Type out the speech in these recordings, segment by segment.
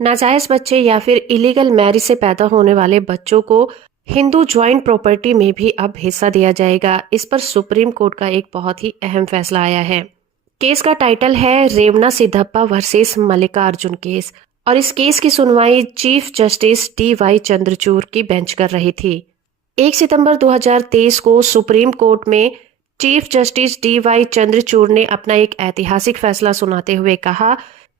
नाजायज बच्चे या फिर इलीगल मैरिज से पैदा होने वाले बच्चों को हिंदू ज्वाइंट प्रॉपर्टी में भी अब हिस्सा दिया जाएगा। इस पर सुप्रीम कोर्ट का एक बहुत ही अहम फैसला आया है। केस का टाइटल है रेवना सिद्धप्पा वर्सेस मल्लिकार्जुन केस और इस केस की सुनवाई चीफ जस्टिस डी.वाई. चंद्रचूड़ की बेंच कर रही थी। 1 सितंबर 2023 को सुप्रीम कोर्ट में चीफ जस्टिस डी.वाई. चंद्रचूड़ ने अपना एक ऐतिहासिक फैसला सुनाते हुए कहा,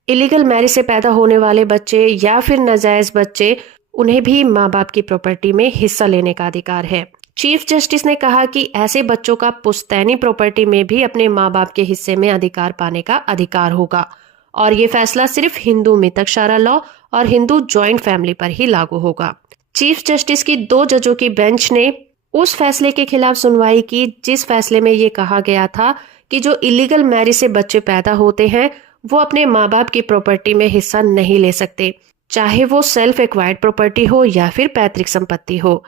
इलीगल मैरिज से पैदा होने वाले बच्चे या फिर नाजायज बच्चे, उन्हें भी माँ बाप की प्रॉपर्टी में हिस्सा लेने का अधिकार है। चीफ जस्टिस ने कहा कि ऐसे बच्चों का पुश्तैनी प्रॉपर्टी में भी अपने माँ बाप के हिस्से में अधिकार पाने का अधिकार होगा और ये फैसला सिर्फ हिंदू मितकशारा लॉ और हिंदू ज्वाइंट फैमिली पर ही लागू होगा। चीफ जस्टिस की 2 जजों की बेंच ने उस फैसले के खिलाफ सुनवाई की जिस फैसले में ये कहा गया था कि जो इलीगल मैरिज से बच्चे पैदा होते हैं वो अपने माँ बाप की प्रॉपर्टी में हिस्सा नहीं ले सकते, चाहे वो सेल्फ एक्वायर्ड प्रॉपर्टी हो या फिर पैतृक संपत्ति हो।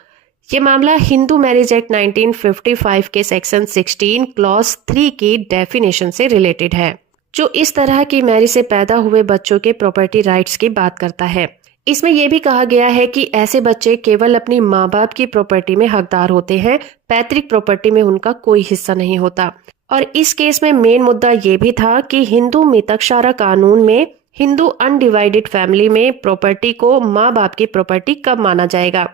ये मामला हिंदू मैरिज एक्ट 1955 के सेक्शन 16 क्लॉज 3 की डेफिनेशन से रिलेटेड है, जो इस तरह की मैरिज से पैदा हुए बच्चों के प्रॉपर्टी राइट्स की बात करता है। इसमें यह भी कहा गया है कि ऐसे बच्चे केवल अपनी माँ बाप की प्रॉपर्टी में हकदार होते हैं, पैतृक प्रॉपर्टी में उनका कोई हिस्सा नहीं होता। और इस केस में मेन मुद्दा ये भी था कि हिंदू मितकशारा कानून में हिंदू अनडिवाइडेड फैमिली में प्रॉपर्टी को माँ बाप की प्रॉपर्टी कब माना जाएगा।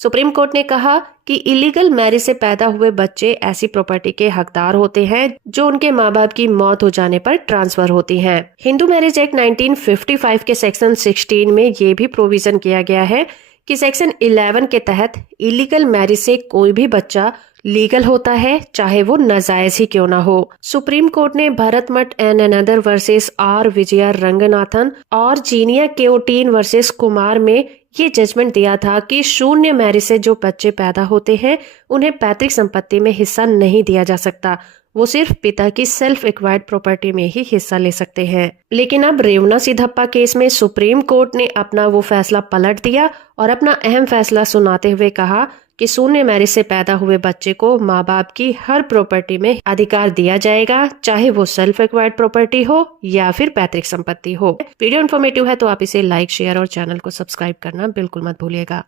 सुप्रीम कोर्ट ने कहा कि इलीगल मैरिज से पैदा हुए बच्चे ऐसी प्रॉपर्टी के हकदार होते हैं जो उनके माँ बाप की मौत हो जाने पर ट्रांसफर होती हैं। हिंदू मैरिज एक्ट 1955 के सेक्शन 16 में ये भी प्रोविजन किया गया है कि सेक्शन 11 के तहत इलीगल मैरिज से कोई भी बच्चा लीगल होता है, चाहे वो नाजायज ही क्यों ना हो। सुप्रीम कोर्ट ने Bharat Math and another versus R Vijaya Ranganathan और जीनिया केओटीन वर्सेस कुमार में ये जजमेंट दिया था कि शून्य मैरिज से जो बच्चे पैदा होते हैं उन्हें पैतृक संपत्ति में हिस्सा नहीं दिया जा सकता, वो सिर्फ पिता की सेल्फ एक्वायर्ड प्रॉपर्टी में ही हिस्सा ले सकते हैं। लेकिन अब रेवना सिद्धप्पा केस में सुप्रीम कोर्ट ने अपना वो फैसला पलट दिया और अपना अहम फैसला सुनाते हुए कहा कि शून्य मैरिज से पैदा हुए बच्चे को माँ बाप की हर प्रॉपर्टी में अधिकार दिया जाएगा, चाहे वो सेल्फ एक्वायर्ड प्रॉपर्टी हो या फिर पैतृक संपत्ति हो। वीडियो इन्फॉर्मेटिव है तो आप इसे लाइक, शेयर और चैनल को सब्सक्राइब करना बिल्कुल मत भूलिएगा।